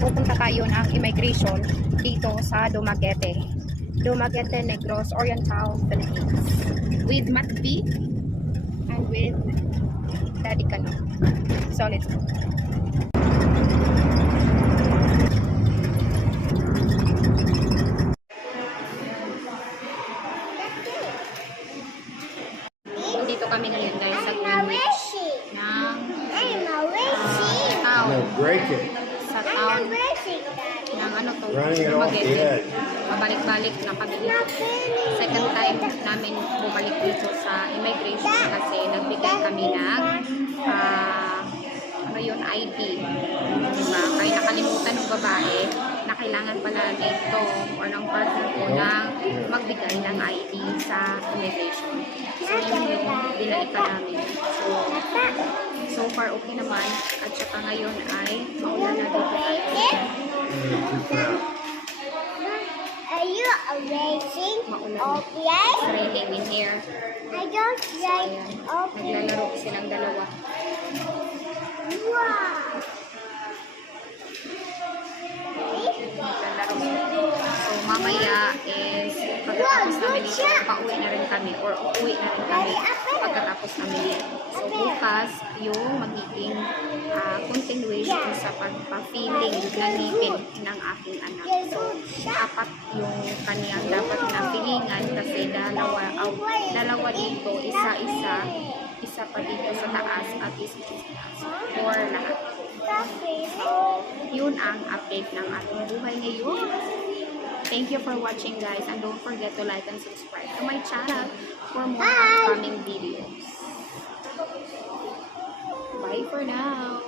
pupunta tayo ng immigration dito sa Dumaguete. Dumaguete, Negros Oriental, Philippines. With Matt B and with Daddy Kano. So let's go. Dito kami ngayon guys sa Greenwich ng town. Sa town ng ano to, Dumaguete. Pabalik-balik na kami dito. Second time namin bumalik dito sa immigration kasi nagbigay kami ng ano yun, ID. Diba? Kaya nakalimutan ng babae na kailangan pala dito or ng partner ko na magbigay ng ID sa immigration. So yun yung binalikan namin. So far okay naman. At saka ngayon ay maulan na dito tayo. Are you racing? Maulan. Yes? It's raining in here. I don't So like ayan, naglalaro silang dalawa. Wow. Naglalaro sila. So mamaya is pagkatapos namin dito, pauwi na rin kami or uuwi na rin kami pagkatapos namin dito. So bukas yung magiging continuation sa pagpa-feeling ng ngipin ng aking anak. So apat yung kaniyang dapat na feelingan kasi dalawa dito, isa pa dito sa taas at isa sa taas. For lahat. So yun ang update ng ating buhay ngayon. Thank you for watching guys and don't forget to like and subscribe to my channel for more upcoming videos. Bye for now.